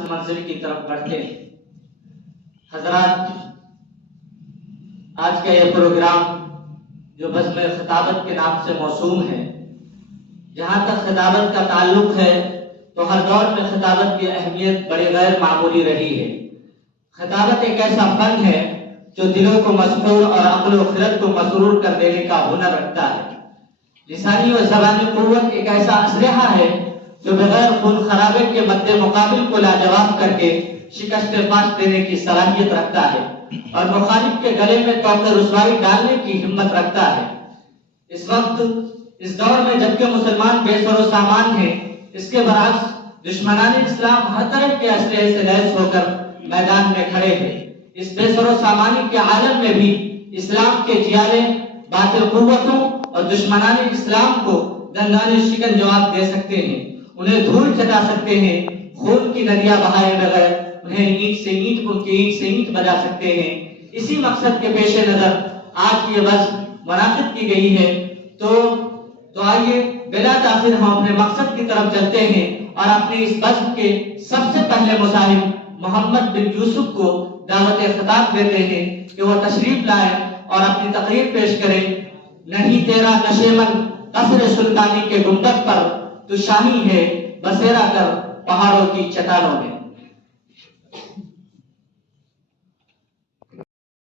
منزل کی طرف بڑھتے ہیں۔ حضرات، آج کا یہ پروگرام جو بزم خطابت کے نام سے موسوم ہے، جہاں تک خطابت کا تعلق ہے تو ہر دور میں خطابت کی اہمیت بڑی غیر معمولی رہی ہے۔ خطابت ایک ایسا فن ہے جو دلوں کو مسحور اور عقل و خرد کو مسرور کر دینے کا ہنر رکھتا ہے۔ لسانی و زبانی قوت ایک ایسا اسلحہ ہے جو بغیر خون خرابے کے مد مقابل کو لاجواب کر کے شکست پاش دینے کی صلاحیت رکھتا ہے اور مخالف کے گلے میں توق رسوائی ڈالنے کی ہمت رکھتا ہے۔ اس وقت اس دور میں جبکہ مسلمان بے سر و سامان ہیں، اس کے برعکس دشمنان اسلام ہر طرح کے اسلحے سے لیس ہو کر میدان میں کھڑے ہیں۔ اس بے سر و سامانی کے عالم میں بھی اسلام کے جیالے باطل قوتوں اور دشمنان اسلام کو دندان شکن جواب دے سکتے ہیں، انہیں دھول چٹا سکتے ہیں، خون کی ندیاں بہائے بغیر انہیں اینٹ سے اینٹ کو اینٹ سے اینٹ بجا سکتے ہیں۔ اسی مقصد کے پیش نظر آج یہ بزم منعقد کی گئی ہے۔ تو آئیے بلا تاخیر ہم اپنے مقصد کی طرف چلتے ہیں اور اپنی اس بزم کے سب سے پہلے مصاحب محمد بن یوسف کو دعوت خطاب دیتے ہیں کہ وہ تشریف لائیں اور اپنی تقریر پیش کریں۔ نہیں تیرا نشیمن قصر سلطانی کے گنبد پر تو شاہی ہے، بسیرا کر پہاڑوں کی چٹانوں میں۔